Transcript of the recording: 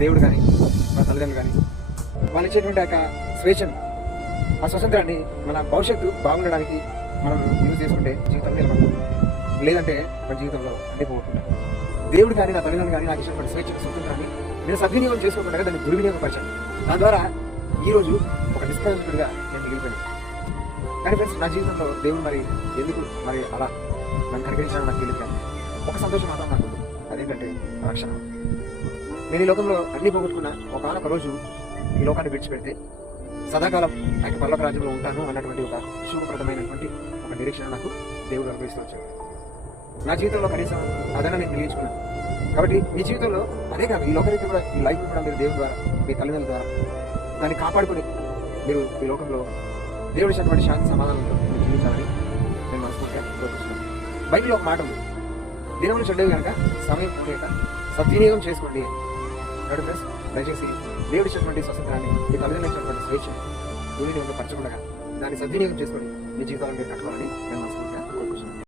దేవుడు కానీ మన తల్లిదండ్రులు కానీ వాళ్ళు ఇచ్చేటువంటి ఆ స్వేచ్ఛను, ఆ స్వతంత్రాన్ని మన భవిష్యత్తు బాగుండడానికి మనం యూజ్ చేసుకుంటే జీవితంలో నిలబడతాం. లేదంటే మన జీవితంలో అన్ని పోగొట్టుకుంటాం. దేవుడు కానీ నా తల్లిదండ్రులు కానీ నాకు ఇచ్చినటువంటి స్వేచ్ఛ స్వతంత్రాన్ని నేను సద్వినియోగం చేసుకోకుండా దాన్ని దుర్వినియోగపరిచాను. దాని ద్వారా ఈరోజు ఒక నిష్ప్రయోజకుడిగా నేను మిగిలిపోయాను. కానీ ఫ్రెండ్స్, నా జీవితంలో దేవుడు మరి ఎందుకు మరి అలా నన్ను కనికరించాలని నాకు తెలియదు. కానీ ఒక సంతోషం మాత్రం నాకు ఉంది, అదేంటంటే రక్షణ. నేను ఈ లోకంలో అన్ని పోగొట్టుకున్న ఒకనొక రోజు ఈ లోకాన్ని విడిచిపెడితే సదాకాలం ఆయన పర్లోక రాజ్యంలో ఉంటాను అన్నటువంటి ఒక శుభప్రదమైనటువంటి ఒక నిరీక్షణ నాకు దేవుడు అనుభవిస్తూ వచ్చాడు. నా జీవితంలో కనీసం అదన నేను తెలియచుకున్నాను. కాబట్టి మీ జీవితంలో అదే కాదు, ఈ లోకరీతి కూడా, ఈ లైఫ్ కూడా మీరు దేవుడి ద్వారా, మీ తల్లిదండ్రుల ద్వారా దాన్ని కాపాడుకుని మీరు ఈ లోకంలో దేవుడి ఇచ్చినటువంటి శాంతి సమాధానంతో మీరు జీవించాలని నేను మనస్ఫూర్తిగా కోరుకుంటున్నాను. బైబిల్లో ఒక మాట ఉంది, దినములు చెడ్డవి కనుక సమయం పోయేక సద్వినియోగం చేసుకోండి. కాబట్టి ఫ్రెండ్స్, దయచేసి దేవుడి ఇచ్చినటువంటి స్వతంత్రాన్ని, మీ తల్లిదండ్రులు ఇచ్చినటువంటి స్వేచ్ఛను దుర్వినియోగం పరచకుండా దాన్ని సద్వినియోగం చేసుకొని మీ జీవితాలను మీరు కట్టుకోవాలని నేను మనస్ఫూర్తిగా